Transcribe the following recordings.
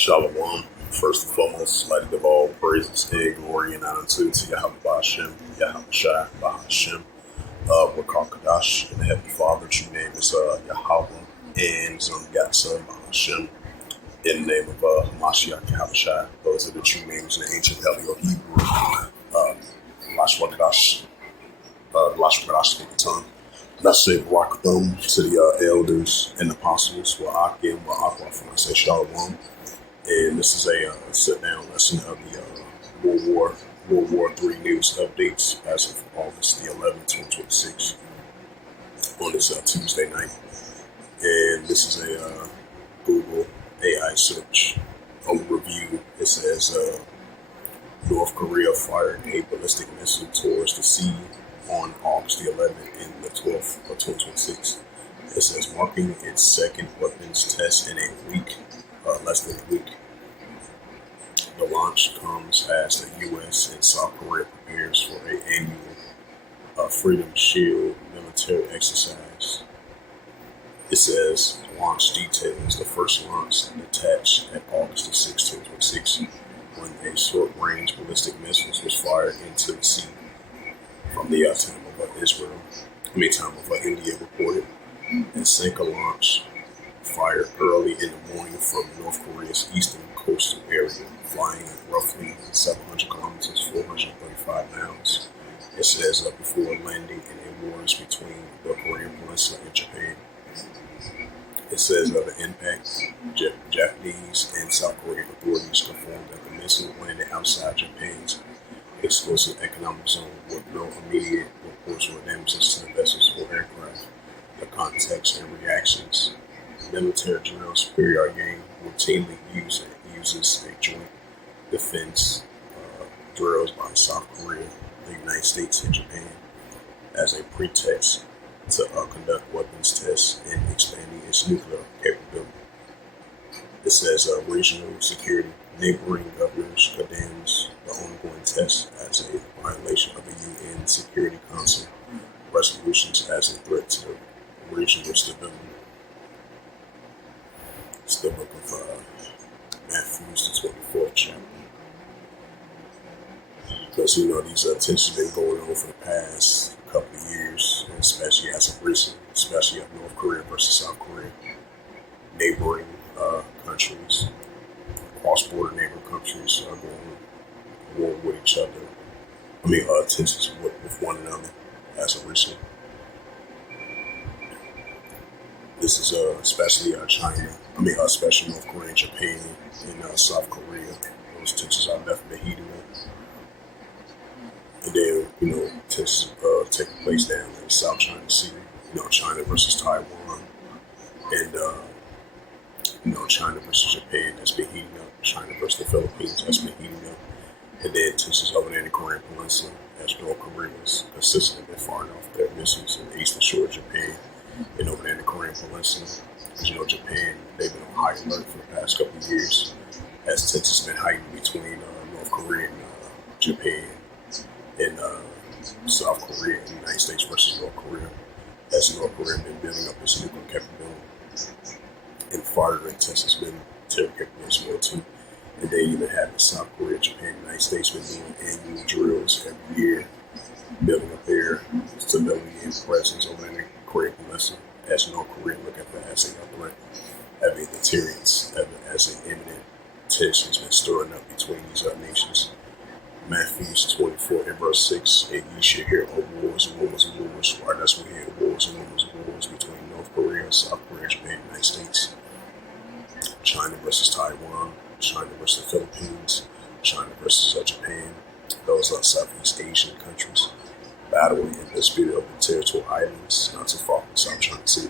Shalom. First and foremost, like to give all praises and glory and honor to Yahweh Hashem, Yahweh Shai, Bahashem, Wakakadash, and the Heavenly Father. True name is Yahweh, and His only God Son, Bahashem, in the name of Hamashiach, Yahweh Shai. Those are the true names in the ancient Paleo Hebrew. Lashwakadash, Lashwakadash, speak the tongue. Let's say Barakathum to the elders and apostles, Wa'akim, Wa'akwa, from I say Shalom. And this is a sit-down lesson of the World War III news updates as of August the 11th, 2026, on this Tuesday night. And this is a Google AI search overview. It says North Korea fired a ballistic missile towards the sea on August the 11th and the 12th of 2026. It says marking its second weapons test in a week. Less than a week. The launch comes as the U.S. and South Korea prepares for an annual Freedom Shield military exercise. It says launch details. The first launch detached at August 6, 2026, when a short-range ballistic missile was fired into the sea from the time of India reported, and sank a launch fired early in the morning from North Korea's eastern coastal area, flying at roughly 700 kilometers, 435 miles. It says before landing in a wars between the Korean Peninsula and Japan. It says the impact, Japanese and South Korean authorities confirmed that the missile landed outside Japan's exclusive economic zone with no immediate reports or damages to the vessels or aircraft. The context and reactions. Military drills Pyongyang routinely uses a joint defense drills by South Korea, the United States, and Japan as a pretext to conduct weapons tests and expanding its nuclear capability. It says regional security neighboring governors condemns the ongoing tests as a violation of the UN Security Council resolutions as a threat to the regional stability. It's the book of Matthew, the 24th chapter. Because, these tensions have been going on for the past couple of years, especially as of recent, especially of North Korea versus South Korea. Neighboring countries, cross-border neighboring countries are going to war with each other. Tensions with one another as of recent. This is especially China. Especially North Korea, Japan, and South Korea. Those tensions are definitely heating up. And then, tensions taking place down in the South China Sea. China versus Taiwan, and China versus Japan, that's been heating up. China versus the Philippines, that's been heating up. And then tensions over there in the Korean Peninsula, as North Korea has consistently been firing off their missiles in the eastern shore of Japan. And over there in the Korean Peninsula, Japan, they've been on high alert for the past couple of years, as tensions have been heightened between North Korea and Japan, and South Korea and the United States versus North Korea, as North Korea has been building up its nuclear capability, and firing tests been military capability as well too. And they even have South Korea, Japan, and the United States been doing annual drills every year, building up their stability and presence over in the Korean Peninsula, as North Korea look at that as a threat, having deterrence, as an imminent tension has been stirring up between these nations. Matthew 24 and verse 6, and ye shall hear of wars and rumors of wars. Right, that's we hear wars and rumors of wars between North Korea, South Korea, Japan, and the United States. China versus Taiwan, China versus the Philippines, China versus Japan. Those are Southeast Asian countries battling in dispute over territorial islands not too far from South China Sea.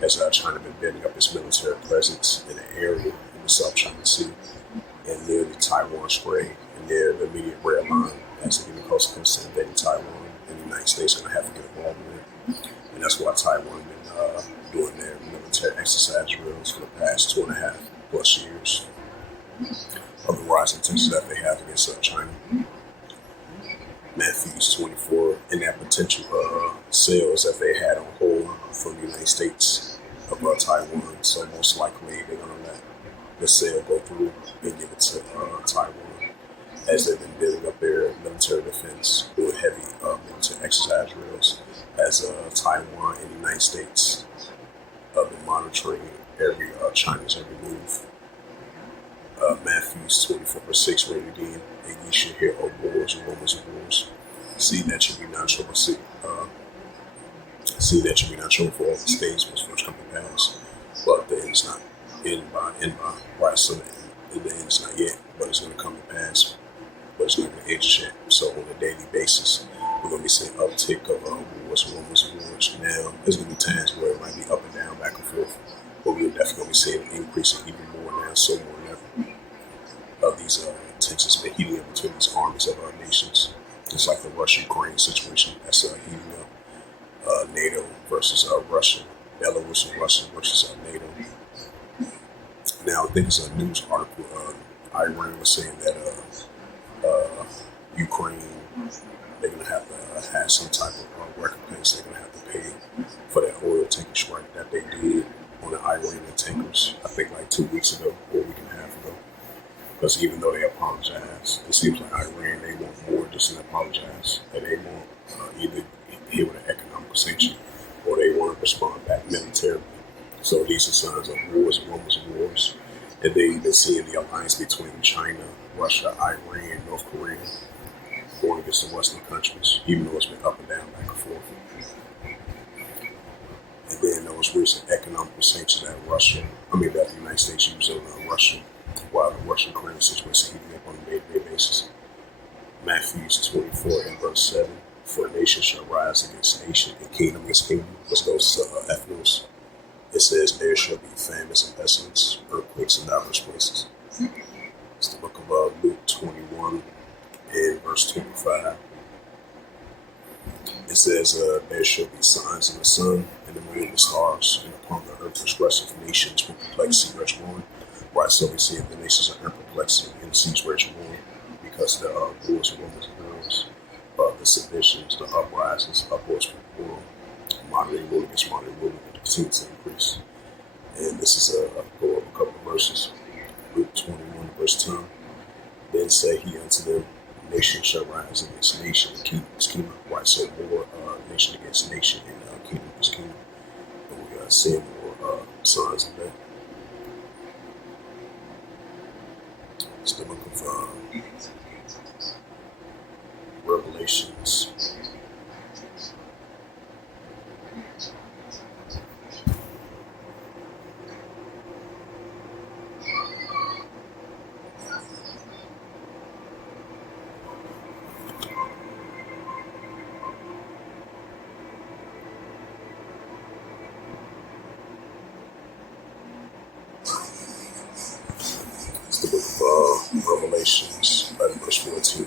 As China been building up its military presence in an area in the South China Sea and near the Taiwan Strait and near the immediate red line, as the close to invading Taiwan, and the United States are going to have to get involved in it. And that's why Taiwan been doing their military exercise drills for the past 2.5+ years of the rising tensions that they have against China. Matthew 24 and that potential sales that they had on hold from the United States of Taiwan. So most likely they're missile go through and give it to Taiwan, as they've been building up their military defense with heavy military exercise drills, as Taiwan and the United States have been monitoring China's every move. Matthews 24:6 rated again, and ye should hear of wars and rumors of wars. See that you be not troubled. See that you be not troubled, for all these things must first come to pass. But the end is not in by. Right, so the end is not yet, but it's going to come to pass. But it's not going to age yet. So on a daily basis, we're going to be seeing uptick of wars and rumors of wars. Now, there's going to be times where it might be up and down, back and forth, but we're definitely going to be seeing an increase in even more now, so more than ever. These tensions been heating up between these armies of our nations. It's like the Russia-Ukraine situation that's heating up. NATO versus Russia, Belarus and Russia versus NATO. Now, I think it's a news article. Iran was saying that Ukraine, they're going to have to have some type of recompense. They're going to have to pay for that oil tanker strike that they did on the Iranian tankers, I think like 2 weeks ago or a week and a half ago. Because even though they apologize, it seems like Iran, they want more just than apologize. And they want either hit with an economic sanction or they want to respond back militarily. So these are signs of wars and rumors of wars. And then you've been seeing the alliance between China, Russia, Iran, North Korea going against the Western countries, even though it's been up and down, back and forth. And then those recent economic sanctions that that the United States used on Russia, while the Russian-Ukraine situation heating up on a day-to-day basis. Matthews 24:7, for nation shall rise against nation and kingdom against kingdom. Let's go to Ephesus. It says, there shall be famines and pestilence, earthquakes in diverse places. It's the book of Luke 21 and verse 25. It says, there shall be signs in the sun, and the moon, and the stars, and upon the earth expressive nations will perplexity rage one. Right, so we see the nations are in perplexity and the seas rage one, because the wars and rumors of wars, the seditions, the uprisings, upwards from the world, modern rule against modern rule, continue to increase. And this is go over a couple of verses. Luke 21 verse 10. Then said he unto them, nation shall rise against nation, and kingdom against kingdom. Right, so more nation against nation and kingdom against kingdom. And we are seeing more signs of that. It's the book of Revelations. Revelations, verse 14.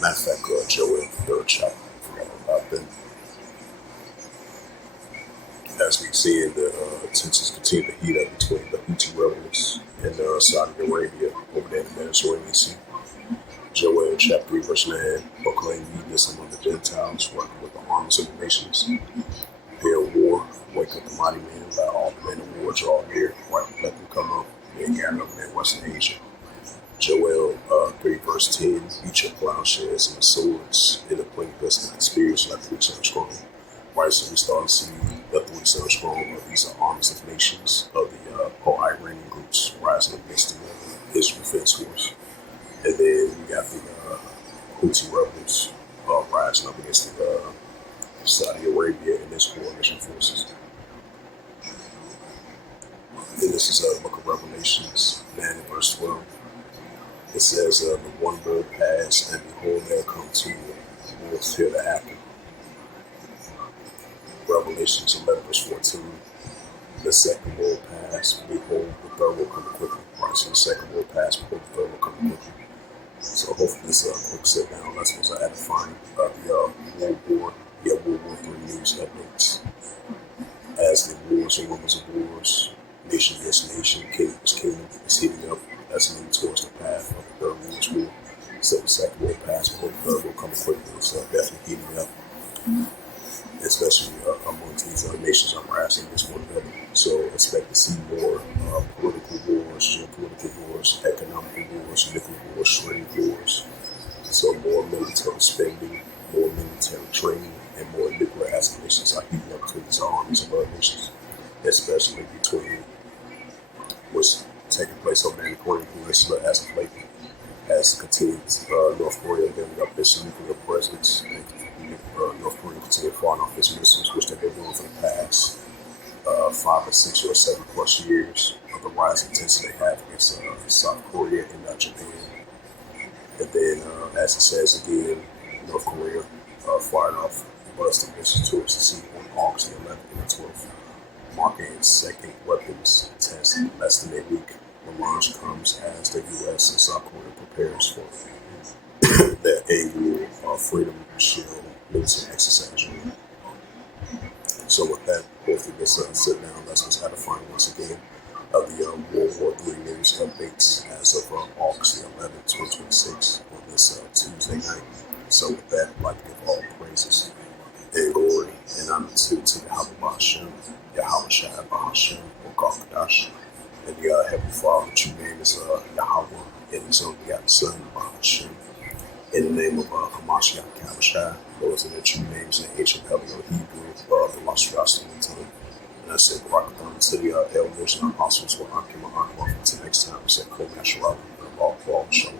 Matter of fact, Joel, third chapter. I forgot about that. As we see, the tensions continue to heat up between the Houthi rebels and Saudi Arabia over there in the Mediterranean Sea. Joel chapter 3, verse 9. Proclaim ye this among the Gentiles, working with the armies of the nations. Prepare war, wake up the mighty men, let all the men of war draw near, let them come up. They gather over there in Western Asia. Joel 3 verse 10, each of plowshares and the swords and the plain gusts and the spears like the weak son strong. Right, so we start to see that the weak son strong. These are armies of nations of the pro-Iranian groups rising against the Israel Defense Force. And then we got the Houthi rebels rising up against the Saudi Arabia and its coalition forces. And this is the book of Revelations 9 and verse 12. It says, the one will pass, and behold, there come two wolves hereafter. Revelations 11 verse 14. The second will pass, behold, the third will come quickly. Right, so the second will pass, behold, the third will come quickly. So hopefully this quick sit down lesson was edifying the World War III news updates. As the wars and rumors of wars, nation against nation, kingdom against kingdom is heating up. That's leading towards the path of the third world war. So the second will pass, but the third will come quickly. So definitely heating up, especially amongst these nations uprising against one another. So expect to see more political political wars, geopolitical wars, economical wars, liquor wars, slave wars. So more military spending, more military training, and more nuclear escalations are heating up between these armies of other nations, especially between what's taking place over there in the Korean Peninsula as of lately, as continued North Korea building up its nuclear presence, and North Korea continuing firing off its missiles, which they've been doing for the past 5 or 6 or 7 plus years of the rising tension they have against South Korea and Japan. And then, as it says again, North Korea fired off ballistic missiles towards the sea on August the 11th and the 12th, marking its second weapons test in less than a week. The launch comes as the U.S. and South Korea prepares for the annual Freedom Shield military exercise. So with that, hopefully this sit down, let's just have a find once again of the World War III news updates as of August the 11th, 2026 on this Tuesday night. So with that, I'd like to give all praises and glory and honor to Yahweh Hashem, Yahweh Shai Bahashem, or Kakadash, and the Heavenly Father, which your name is Yahweh, and His own begotten Son, Bahashem. In the name of Hamashiach Kabashai, those are the true names in ancient Paleo Hebrew, the lost Rasta tongue. And I said, Barakathon to the elders and apostles who are Akim Akwa. Until next time, I said, Kol Mashallah, and Allah, Shalom.